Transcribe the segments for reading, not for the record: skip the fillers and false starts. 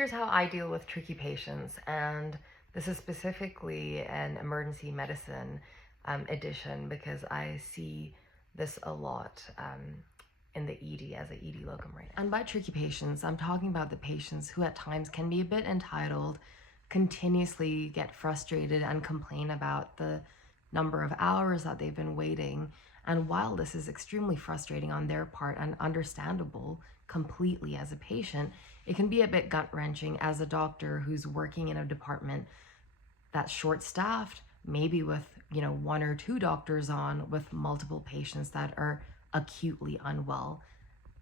Here's how I deal with tricky patients, and this is specifically an emergency medicine edition because I see this a lot in the ED as an ED locum right now. And by tricky patients, I'm talking about the patients who at times can be a bit entitled, continuously get frustrated and complain about the number of hours that they've been waiting. And while this is extremely frustrating on their part and understandable completely as a patient, it can be a bit gut-wrenching as a doctor who's working in a department that's short-staffed, maybe with, one or two doctors on with multiple patients that are acutely unwell,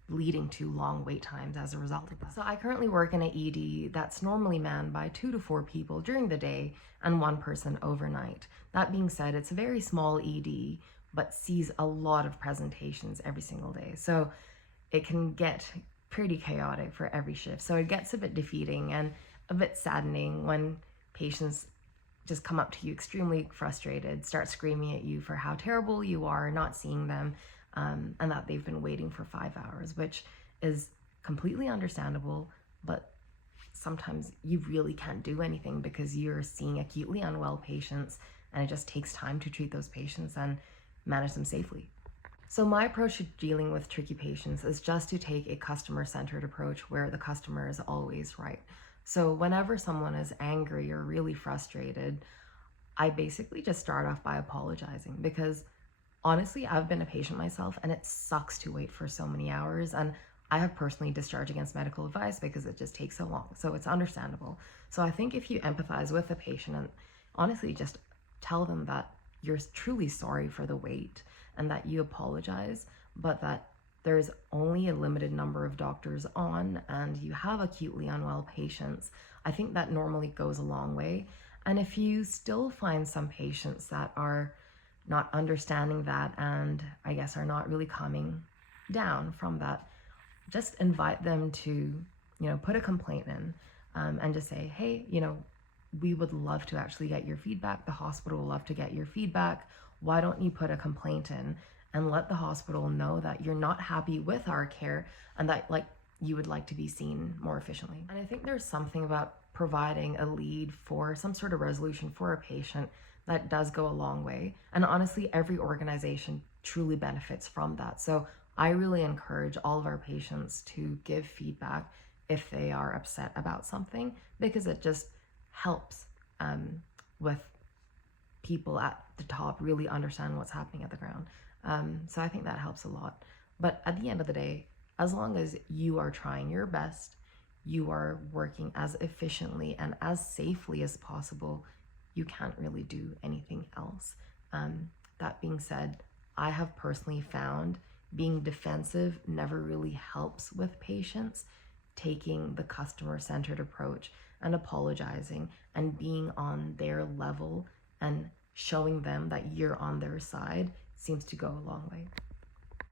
leading to long wait times as a result of that. So I currently work in an ED that's normally manned by 2 to 4 people during the day and 1 person overnight. That being said, it's a very small ED, but sees a lot of presentations every single day. So it can get pretty chaotic for every shift. So it gets a bit defeating and a bit saddening when patients just come up to you extremely frustrated, start screaming at you for how terrible you are, not seeing them, and that they've been waiting for 5 hours, which is completely understandable, but sometimes you really can't do anything because you're seeing acutely unwell patients, and it just takes time to treat those patients and manage them safely. So my approach to dealing with tricky patients is just to take a customer-centered approach where the customer is always right. So whenever someone is angry or really frustrated, I basically just start off by apologizing because honestly, I've been a patient myself and it sucks to wait for so many hours, and I have personally discharged against medical advice because it just takes so long. So it's understandable. So I think if you empathize with the patient and honestly just tell them that you're truly sorry for the wait and that you apologize, but that there's only a limited number of doctors on and you have acutely unwell patients, I think that normally goes a long way. And if you still find some patients that are not understanding that and I guess are not really coming down from that, just invite them to, put a complaint in and just say, hey, we would love to actually get your feedback. The hospital would love to get your feedback. Why don't you put a complaint in and let the hospital know that you're not happy with our care and that you would like to be seen more efficiently. And I think there's something about providing a lead for some sort of resolution for a patient that does go a long way. And honestly, every organization truly benefits from that. So I really encourage all of our patients to give feedback if they are upset about something, because it just helps with people at the top really understand what's happening at the ground. So I think that helps a lot. But at the end of the day, as long as you are trying your best, you are working as efficiently and as safely as possible, you can't really do anything else. That being said, I have personally found being defensive never really helps with patients. Taking the customer-centered approach and apologizing and being on their level and showing them that you're on their side seems to go a long way.